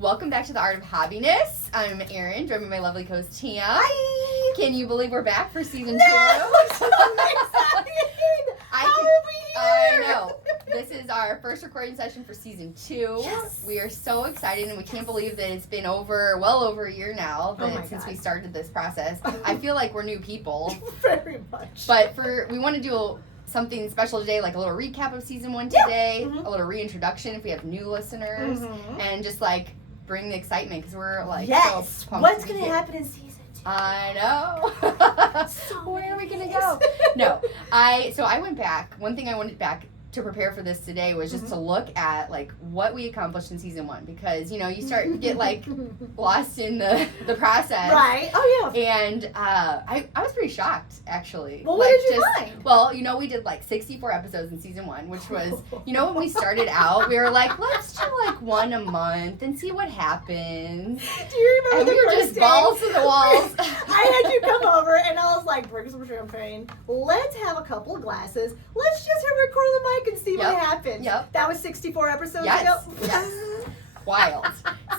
Welcome back to the Art of Hobbyness. I'm Erin, joined by my lovely host Tam. Hi! Can you believe we're back for season 2? No! I'm so excited! How are we here? I know. This is our first recording session for season 2. Yes. We are so excited, and we can't believe that it's been well over a year now since we started this process. I feel like we're new people. Very much. But we want to do something special today, like a little recap of season 1 today, a little reintroduction if we have new listeners, and just like bring the excitement because we're like so pumped. What's going to happen in season 2? I know. So where are we going to go? No. I went back. One thing I went back to prepare for this today was just to look at like what we accomplished in season 1 because you start to get like lost in the process. Right. Oh yeah. And I was pretty shocked actually. Well, what did you find? Well, we did like 64 episodes in season 1, which was when we started out, we were like, let's do like one a month and see what happens. Do you remember we were just balls to the walls. I had you come over and I was like, bring some champagne. Let's have a couple of glasses. Let's just record the mic and see what happens. Yep. That was 64 episodes ago? Yes. Wild.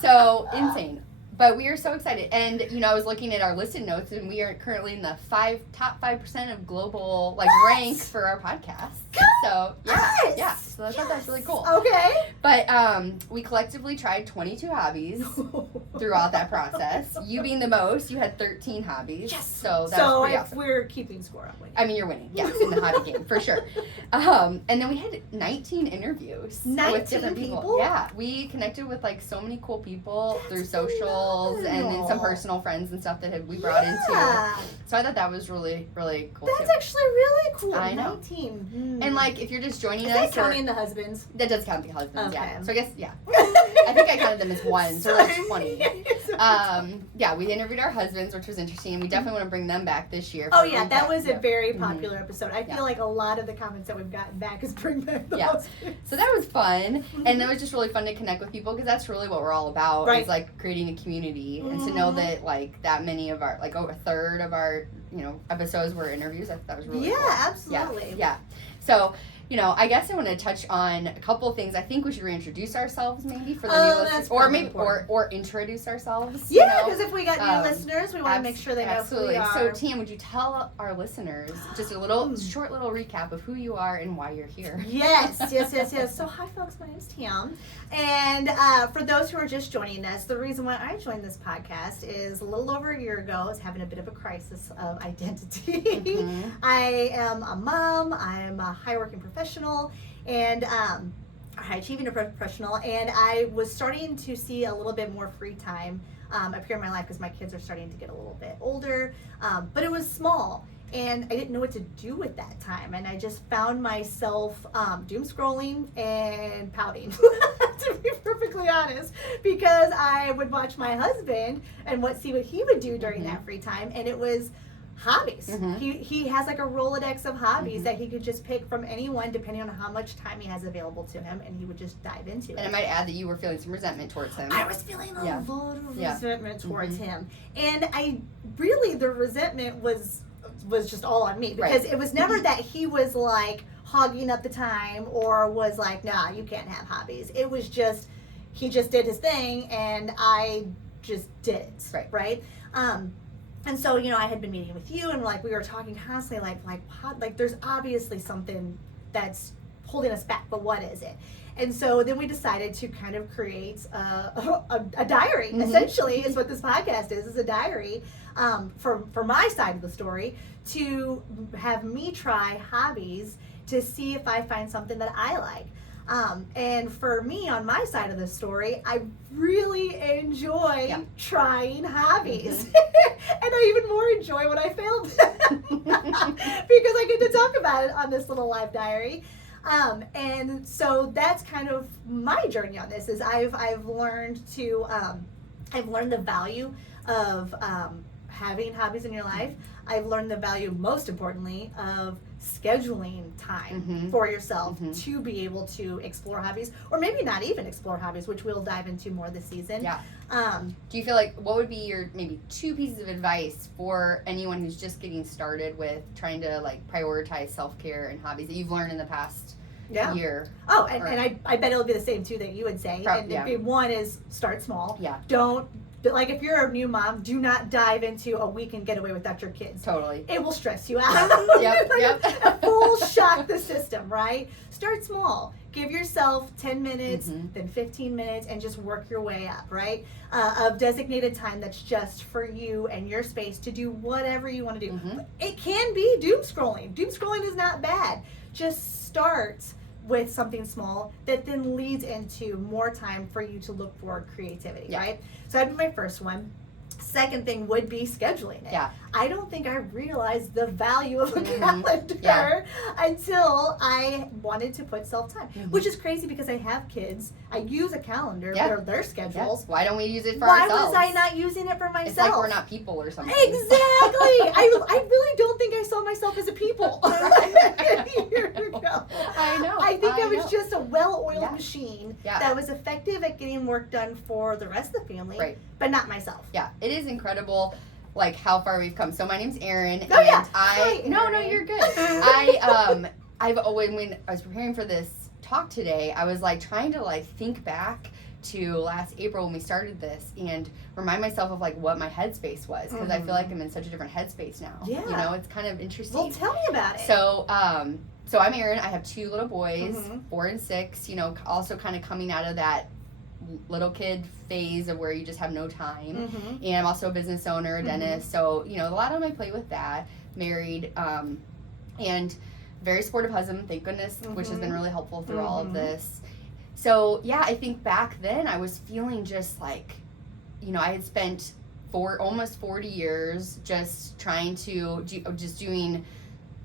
So insane. But we are so excited. And, I was looking at our listen notes, and we are currently in the top 5% of global rank for our podcast. So, yeah. So I thought that was really cool. Okay. But we collectively tried 22 hobbies throughout that process. You being the most, you had 13 hobbies. Yes. So that was pretty awesome. We're keeping score, I'm winning. I mean, you're winning. Yes, in the hobby game, for sure. And then we had 19 interviews with different people. Yeah. We connected with so many cool people through socials and then some personal friends and stuff that we brought into. So I thought that was really, really cool. That's actually really cool. I know. 19. And if you're just joining us. Is that counting the husbands? That does count the husbands, okay. Yeah. So I guess, yeah. I think I counted them as one, so that's 20. Yeah, we interviewed our husbands, which was interesting, and we definitely want to bring them back this year. Oh, yeah, that was a very popular episode. I feel like a lot of the comments that we've gotten back is bring back the husbands. So that was fun, and it was just really fun to connect with people, because that's really what we're all about, is, creating a community, and to know that, that many of our, over a third of our, episodes were interviews. I thought that was really cool. Absolutely. Yeah. So, I guess I want to touch on a couple of things. I think we should reintroduce ourselves maybe for the new listeners. Or maybe or introduce ourselves. Yeah, because if we got new listeners, we want to make sure they know who we are. So, Tam, would you tell our listeners just a short little recap of who you are and why you're here? Yes. So, hi, folks. My name's Tam. And for those who are just joining us, the reason why I joined this podcast is a little over a year ago, I was having a bit of a crisis of identity. I am a mom. I'm a high-working professional and high-achieving professional, and I was starting to see a little bit more free time appear in my life because my kids are starting to get a little bit older, but it was small. And I didn't know what to do with that time. And I just found myself doom scrolling and pouting, to be perfectly honest, because I would watch my husband and see what he would do during that free time. And it was hobbies. He has a Rolodex of hobbies that he could just pick from anyone depending on how much time he has available to him, and he would just dive into it. And I might add that you were feeling some resentment towards him. I was feeling a lot of resentment towards him. And the resentment was just all on me, because it was never that he was hogging up the time or was nah, you can't have hobbies. It was just he just did his thing and I just did it. Right. And so, I had been meeting with you and we were talking constantly there's obviously something that's holding us back, but what is it? And so then we decided to kind of create a diary, essentially, is what this podcast is a diary for my side of the story, to have me try hobbies to see if I find something that I like. And for me, on my side of the story, I really enjoy trying hobbies. And I even more enjoy when I failed because I get to talk about it on this little live diary. And so that's kind of my journey on this, is I've learned to, I've learned the value of having hobbies in your life. I've learned the value, most importantly, of scheduling time for yourself to be able to explore hobbies, or maybe not even explore hobbies, which we'll dive into more this season. Yeah. Do you feel what would be your maybe 2 pieces of advice for anyone who's just getting started with trying to prioritize self-care and hobbies that you've learned in the past year. Oh, and I bet it'll be the same too that you would say. And one is start small. Yeah. Like if you're a new mom, do not dive into a weekend getaway without your kids. Totally. It will stress you out. Yep. A full shock the system, right? Start small. Give yourself 10 minutes, then 15 minutes, and just work your way up, right? Of designated time that's just for you and your space to do whatever you want to do. It can be doom scrolling. Doom scrolling is not bad. Just start with something small that then leads into more time for you to look for creativity, right? So that'd be my first one. Second thing would be scheduling it. Yeah. I don't think I realized the value of a calendar until I wanted to put self-time, which is crazy because I have kids. I use a calendar for their schedules. Why don't we use it for ourselves? Why was I not using it for myself? It's like we're not people or something. Exactly. I really don't think I saw myself as a people. Years ago. I know. I think I was just a well-oiled machine that was effective at getting work done for the rest of the family, but not myself. Yeah, it is incredible, like how far we've come. So my name's Erin, and Hi, you're good. I've always, when I was preparing for this talk today, I was like trying to like think back to last April when we started this and remind myself of like what my headspace was, because I feel like I'm in such a different headspace now. Yeah, you know, it's kind of interesting. Well, tell me about it. So I'm Erin. I have 2 little boys, 4 and 6. You know, also kind of coming out of that little kid phase of where you just have no time. And I'm also a business owner, a dentist, so you know a lot on my plate with that. Married, and very supportive husband, thank goodness, which has been really helpful through all of this. So yeah, I think back then I was feeling just like, you know, I had spent almost 40 years just trying to doing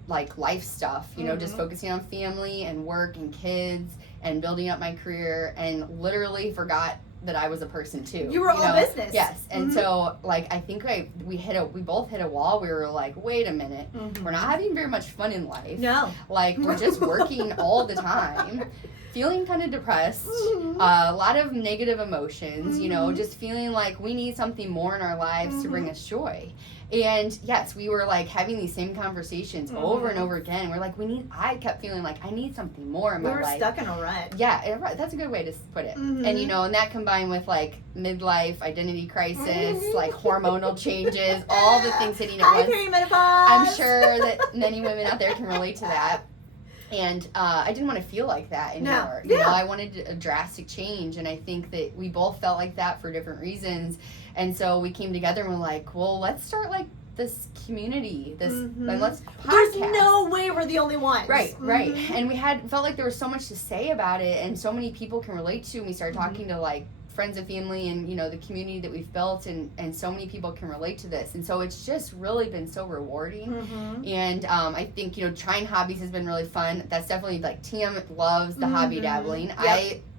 like life stuff, you know, just focusing on family and work and kids and building up my career, and literally forgot that I was a person too. You were all business. Yes. And so like I think we both hit a wall. We were like, wait a minute, we're not having very much fun in life. No. Like we're just working all the time. Feeling kind of depressed, a lot of negative emotions, you know, just feeling like we need something more in our lives to bring us joy. And yes, we were like having these same conversations over and over again. We're like, I kept feeling like I need something more in my life. We were stuck in a rut. Yeah, that's a good way to put it. And you know, and that combined with like midlife, identity crisis, like hormonal changes, all the things hitting at once. Perimenopause. I'm sure that many women out there can relate to that. And I didn't want to feel like that anymore. You know, I wanted a drastic change, and I think that we both felt like that for different reasons. And so we came together and we're like, well, let's start like this community, and let's podcast. There's no way we're the only ones. Right. And we felt like there was so much to say about it, and so many people can relate to. And we started talking to like friends and family and, you know, the community that we've built, and so many people can relate to this. And so it's just really been so rewarding. And I think, you know, trying hobbies has been really fun. That's definitely like Tam loves the hobby dabbling.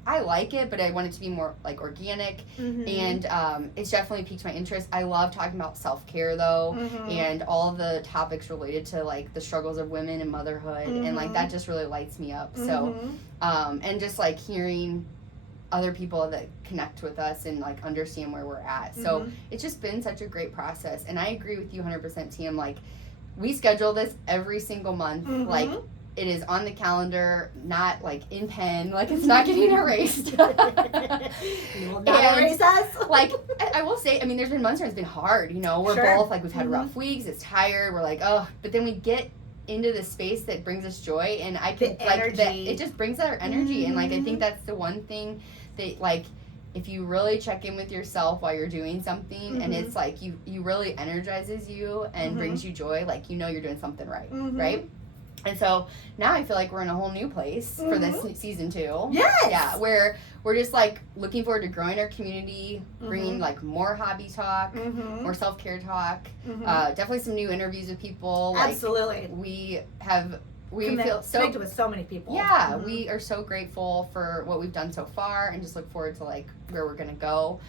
I like it, but I want it to be more like organic, and it's definitely piqued my interest. I love talking about self-care though, and all the topics related to like the struggles of women and motherhood, and like that just really lights me up. So and just like hearing other people that connect with us and like understand where we're at. So it's just been such a great process. And I agree with you 100%, Tam. Like we schedule this every single month. Like it is on the calendar, not like in pen, like it's not getting erased. You will not erase us. Like I will say, I mean, there's been months where it's been hard, you know, we're both like, we've had rough weeks, it's tired, we're like, oh, but then we get into the space that brings us joy, and I can like that, it just brings our energy. And like I think that's the one thing that like if you really check in with yourself while you're doing something, and it's like you really energizes you and brings you joy, like you know you're doing something right, right? And so now I feel like we're in a whole new place for this season 2. Yes. Yeah, where we're just like looking forward to growing our community, bringing like more hobby talk, more self-care talk, definitely some new interviews with people. Absolutely. Like, we feel so connected with so many people. Yeah, we are so grateful for what we've done so far, and just look forward to like where we're gonna go.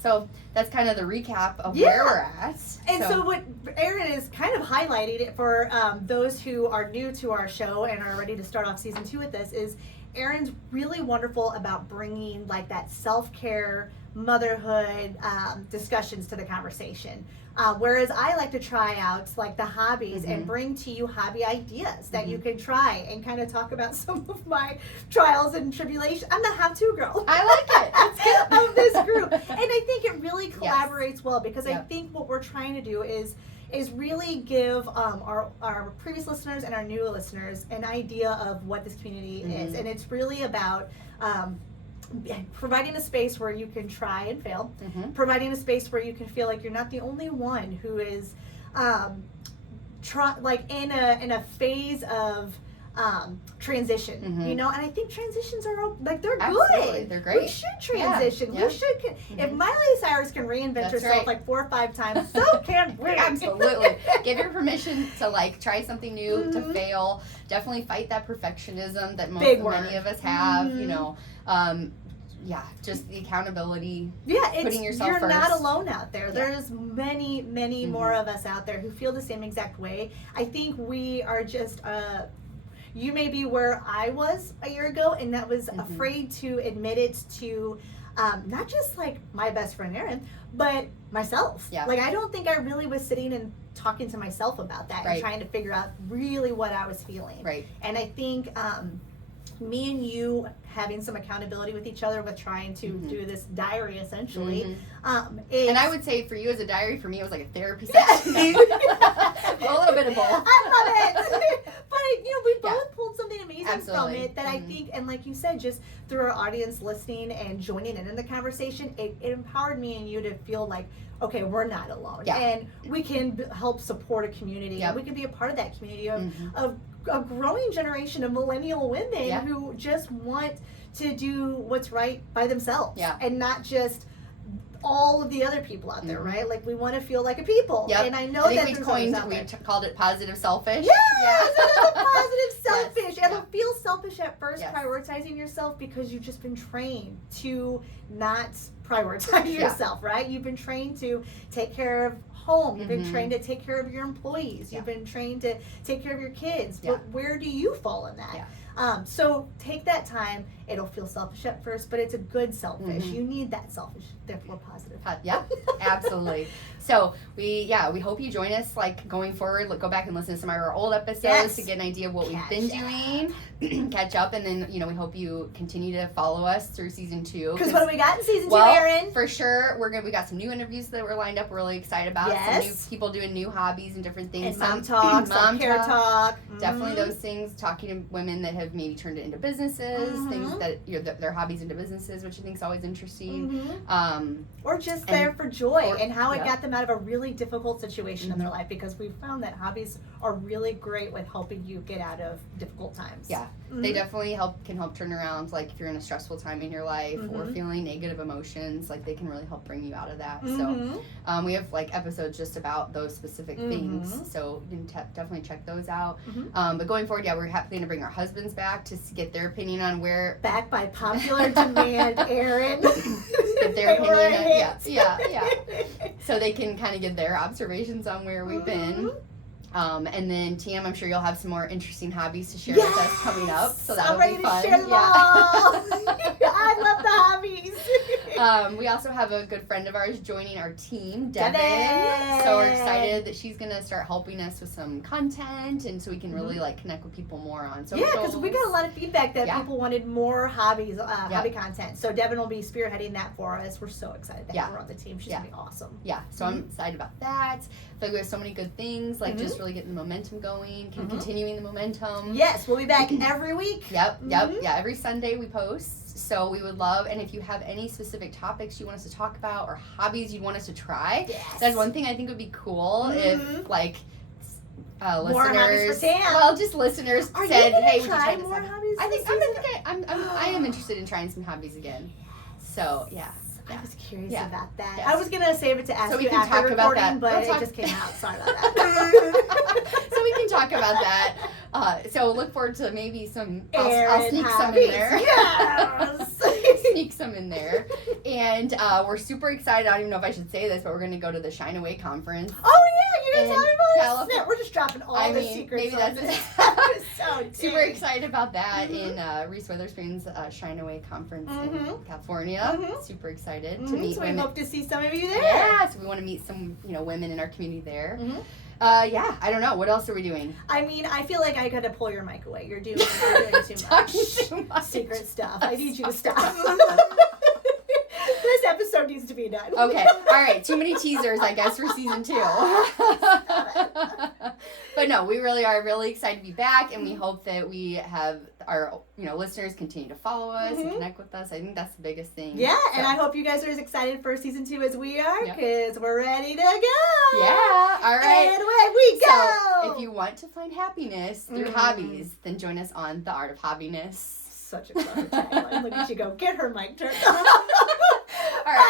So that's kind of the recap of where we're at. And so what Erin is kind of highlighting it for those who are new to our show and are ready to start off season 2 with this is Erin's really wonderful about bringing like that self-care, motherhood discussions to the conversation. Whereas I like to try out like the hobbies and bring to you hobby ideas that you can try and kind of talk about some of my trials and tribulations. I'm the how-to girl. I like it. That's good. Of this group. And I think it really collaborates well because I think what we're trying to do is really give our previous listeners and our new listeners an idea of what this community is. And it's really about providing a space where you can try and fail, providing a space where you can feel like you're not the only one who is in a phase of transition, you know, and I think transitions are like they're Absolutely. good. They're great. We should transition. Yeah. We should. If Miley Cyrus can reinvent herself like 4 or 5 times, so can we. Absolutely. Give your permission to like try something new, to fail. Definitely fight that perfectionism that many of us have. You know. Just the accountability. Yeah, putting yourself you're first. not alone out there. There's many more of us out there who feel the same exact way. I think we are just you may be where I was a year ago, and that was afraid to admit it to not just like my best friend Erin, but myself. Yeah. Like I don't think I really was sitting and talking to myself about that and trying to figure out really what I was feeling. Right. And I think me and you having some accountability with each other with trying to do this diary essentially. And I would say for you as a diary, for me it was like a therapy session. A little bit of both. I love it. But you know, we both pulled something amazing from it that I think, and like you said, just through our audience listening and joining in the conversation, it empowered me and you to feel like, okay, we're not alone. And we can help support a community. And we can be a part of that community of a growing generation of millennial women who just want to do what's right by themselves and not just all of the other people out there, right? Like we want to feel like a people. And I know that there's others out there. We called it positive selfish. Yes, positive selfish. Yes. It'll feel selfish at first, prioritizing yourself because you've just been trained to not prioritize yourself, right? You've been trained to take care of home. You've been trained to take care of your employees. You've been trained to take care of your kids. But where do you fall in that? So take that time. It'll feel selfish at first, but it's a good selfish. You need that selfish, therefore positive. Absolutely. So we hope you join us like going forward. Go back and listen to some of our old episodes to get an idea of what we've been doing. Catch up, and then we hope you continue to follow us through season 2. Because what do we got in season 2, Erin? For sure, we got some new interviews that we're lined up. We're really excited about some new people doing new hobbies and different things. And mom talk, self-care talk. Definitely those things. Talking to women that have maybe turned it into businesses, things that their hobbies into businesses, which I think is always interesting. Or just there for joy and how it got them out of a really difficult situation in their life, because we've found that hobbies are really great with helping you get out of difficult times. They definitely can help turn around, like if you're in a stressful time in your life or feeling negative emotions, like they can really help bring you out of that. So we have like episodes just about those specific things, so you can definitely check those out. But going forward, we're happy to bring our husbands back to get their opinion on where back by popular demand, Erin. Get their opinion on, so they can kind of give their observations on where we've been. And then Tam, I'm sure you'll have some more interesting hobbies to share with us coming up. So that'll be fun. To share them all. I love the hobbies. We also have a good friend of ours joining our team, Devin. So we're excited that she's gonna start helping us with some content, and so we can really like connect with people more on socials. Yeah, because we got a lot of feedback that people wanted more hobbies, hobby content. So Devin will be spearheading that for us. We're so excited to have her on the team. She's gonna be awesome. Yeah, so I'm excited about that. I feel like we have so many good things, like just really getting the momentum going, continuing the momentum. Yes, we'll be back every week. Yep. Yeah, every Sunday we post. So we would love, and if you have any specific topics you want us to talk about or hobbies you want us to try, that's one thing I think would be cool if like more hobbies for Tam. Well, just listeners said, "Hey, would you try more hobbies?" I am interested in trying some hobbies again. So yeah. I was curious about that. Yes. I was going to save it to ask you after talk about recording, that. but it just came out. Sorry about that. So we can talk about that. So look forward to maybe some, I'll sneak some in there. Yes! Sneak some in there. And we're super excited. I don't even know if I should say this, but we're going to go to the Shine Away conference. Oh, yeah. You're going to tell everybody? We're just dropping all the secrets. Maybe that's it. Super excited about that in Reese Witherspoon's Shine Away conference in California. Super excited to meet women. So we hope to see some of you there. Yeah, so we want to meet some women in our community there. Yeah, I don't know. What else are we doing? I mean, I feel like I gotta pull your mic away. You're doing too much. Too much. Secret stuff. I need you to stop. This episode needs to be done. Okay. All right. Too many teasers, I guess, for season 2. But no, we really are really excited to be back, and we hope that we have our listeners continue to follow us and connect with us. I think that's the biggest thing. Yeah, and I hope you guys are as excited for season 2 as we are, because we're ready to go. Yeah. All right. And away we go. So, if you want to find happiness through hobbies, then join us on the Art of Hobbyness. Such a clever tagline. Look at you go. Get her mic turned. All right.